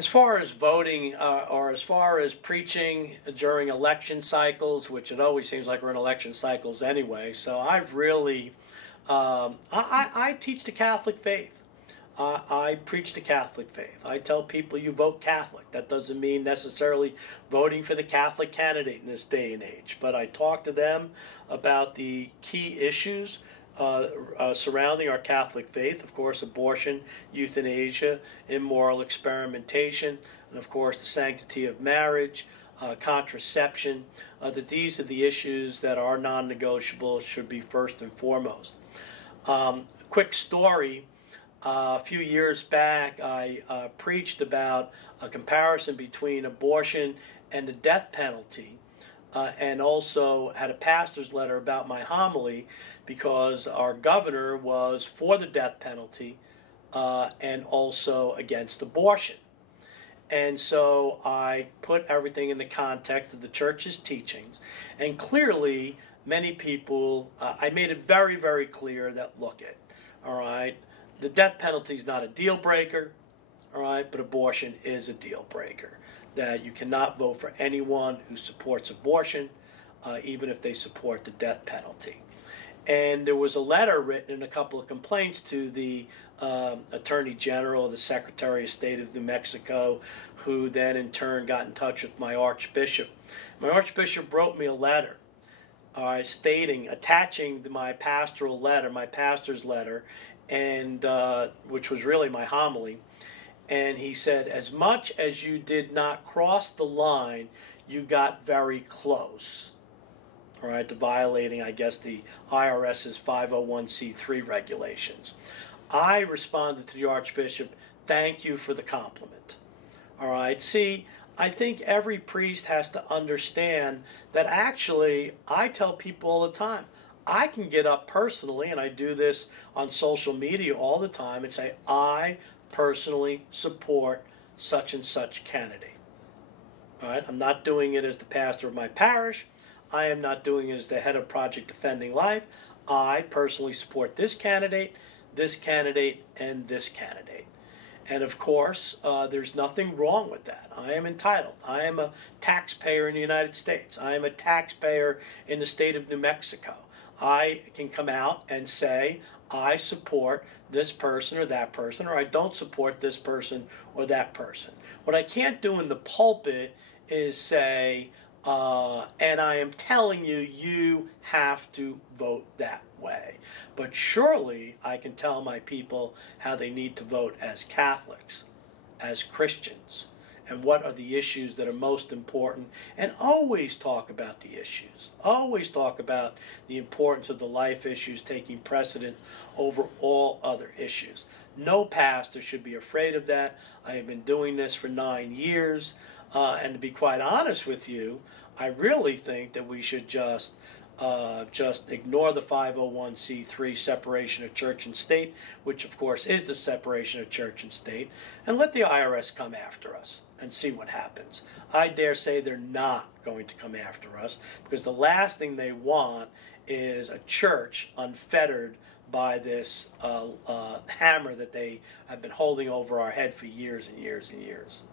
As far as voting or as far as preaching during election cycles, which it always seems like we're in election cycles anyway, so I've really, I teach the Catholic faith. I preach the Catholic faith. I tell people you vote Catholic. That doesn't mean necessarily voting for the Catholic candidate in this day and age, but I talk to them about the key issues surrounding our Catholic faith. Of course, abortion, euthanasia, immoral experimentation, and of course the sanctity of marriage, contraception, that these are the issues that are non-negotiable, should be first and foremost. Quick story. A few years back, I preached about a comparison between abortion and the death penalty, and also had a pastor's letter about my homily because our governor was for the death penalty and also against abortion. And so I put everything in the context of the church's teachings, and clearly many people, I made it very, very clear that, look it, all right, the death penalty is not a deal breaker, all right, but abortion is a deal breaker. That you cannot vote for anyone who supports abortion, even if they support the death penalty. And there was a letter written and a couple of complaints to the Attorney General, the Secretary of State of New Mexico, who then in turn got in touch with my Archbishop. My Archbishop wrote me a letter attaching my pastoral letter, my pastor's letter, and which was really my homily. And he said, as much as you did not cross the line, you got very close, all right, to violating, I guess, the IRS's 501c3 regulations. I responded to the Archbishop, thank you for the compliment. All right, see, I think every priest has to understand that actually, I tell people all the time, I can get up personally, and I do this on social media all the time, and say, I personally support such and such candidate. All right, I'm not doing it as the pastor of my parish. I am not doing it as the head of Project Defending Life. I personally support this candidate, and this candidate. And of course, there's nothing wrong with that. I am entitled. I am a taxpayer in the United States. I am a taxpayer in the state of New Mexico. I can come out and say, I support this person or that person, or I don't support this person or that person. What I can't do in the pulpit is say, and I am telling you, you have to vote that way. But surely I can tell my people how they need to vote as Catholics, as Christians, and what are the issues that are most important, and always talk about the issues. Always talk about the importance of the life issues taking precedent over all other issues. No pastor should be afraid of that. I have been doing this for 9 years, and to be quite honest with you, I really think that we should just ignore the 501c3 separation of church and state, which of course is the separation of church and state, and let the IRS come after us and see what happens. I dare say they're not going to come after us, because the last thing they want is a church unfettered by this hammer that they have been holding over our head for years and years and years.